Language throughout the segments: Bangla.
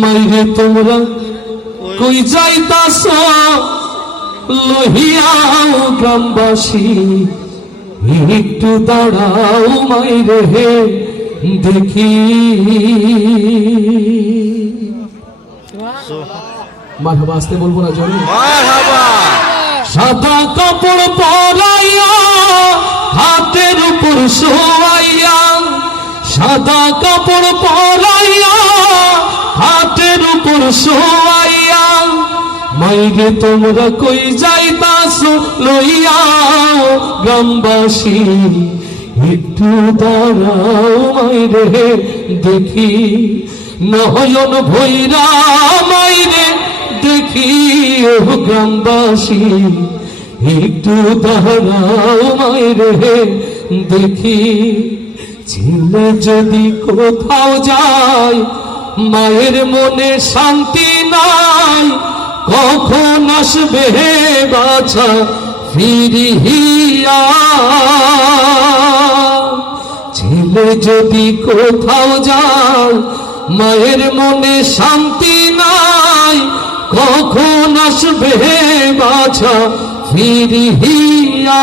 মাইরে তোমরা কই যাইতাস লহিয়াও গ্রামবাসী একটু দাঁড়াও মাইরে হে দেখি। মাথা বাঁচতে বলব না জন্য সাদা কাপড় পরাইয়া হাতের উপর শোয়াইয়া সাদা কাপড় পরাইয়া হাতের উপর শোয়াইয়া মাইরে তোমরা কই যাইতাস লইয়া গ্রামবাসী একটু দাঁড়াও মাইরে দেখি নয়ন ভৈরা মাইরে দেখি, ও গ্রামবাসী, একটু দাঁড়াও মাইরে দেখি, ছেলে যদি কোথাও যায়, মায়ের মনে শান্তি নাই, কখন আসবে বাছা ফিরিয়া ছেলে যদি কোথাও যায়, মায়ের মনে শান্তি কখন আসবে বাছা? ফিরিয়া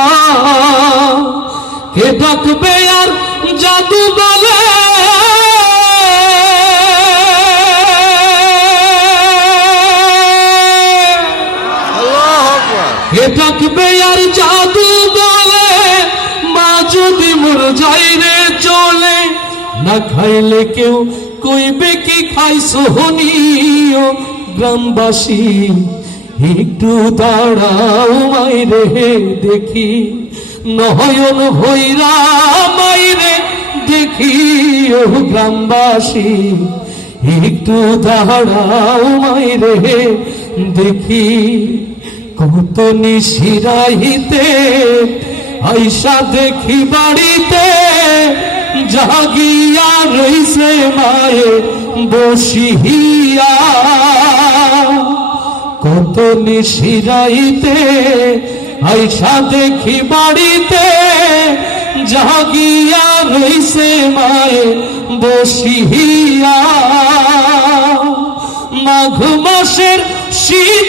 কে ডাকবে আর জাদু বলে? কে ডাকবে আর জাদু বলে? মা যদি মোর যাই রে চলে। না খাইলে কেউ কইবে কি খাই সোহনীয় গ্রামবাসী, একটু দাঁড়াও মাইরে, দেখি, নয়ন হইরা মাইরে, দেখি, ও গ্রামবাসী, একটু দাঁড়াও মাইরে, দেখি, কত নিশিরাইতে, আইসা দেখি বাড়িতে, জাগিয়া রইছে মায়ে বসিয়া কত নিশিরাইতে আইসা দেখি বাড়িতে জাগিয়া রইছে মায়ে বসিয়া মাঘ মাসের শীতে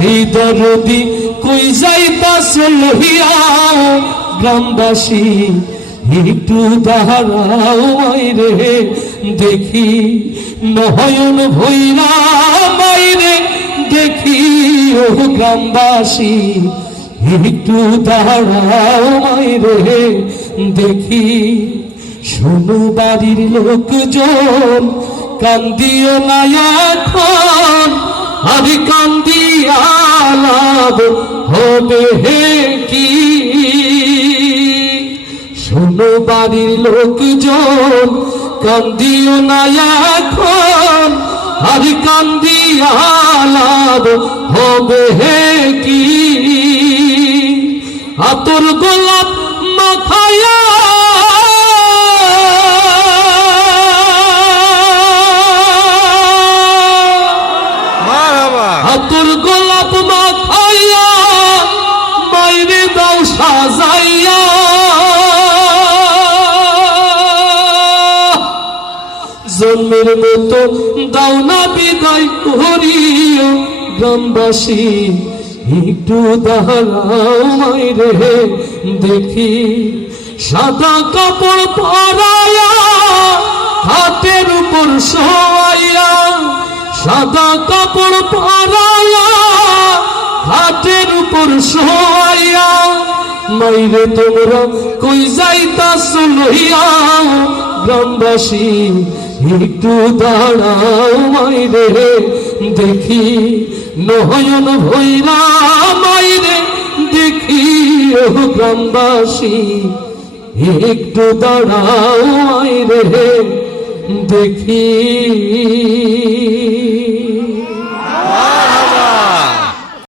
সেই দরদি কই যাইতাছ লহিয়া গ্রামবাসী, একটু দাঁড়াও মাইরে। দেখি, নয়ন ভৈরা মাইরে। দেখি, ও গ্রামবাসী, একটু দাঁড়াও মাইরে। দেখি, শোনো বাড়ির লোকজন, কান্দিও না এখন। আর কান্দিয়া লাভ হবে হে কি? শোনো বাড়ির লোকজন, কান্দিও না এখন, আর কান্দিয়া লাভ হবে হে কি? আতর গোলাপ মাখায়া জন্মের মতো দাও না বিদায় করিও গ্রামবাসী। একটু দাঁড়াও মাইরে, দেখি সাদা কাপড় পরায়া, হাতের উপর শোয়াইয়া সাদা কাপড় পরায়া, হাতের উপর শোয়াইয়া মাইরে তোমরা কই যাইতাছ লইয়া? গ্রামবাসী, একটু দাঁড়াও মাইরে। দেখি, নয়ন ভৈরা মাইরে। দেখি, ও গ্রামবাসী, একটু দাঁড়াও মাইরে। দেখি।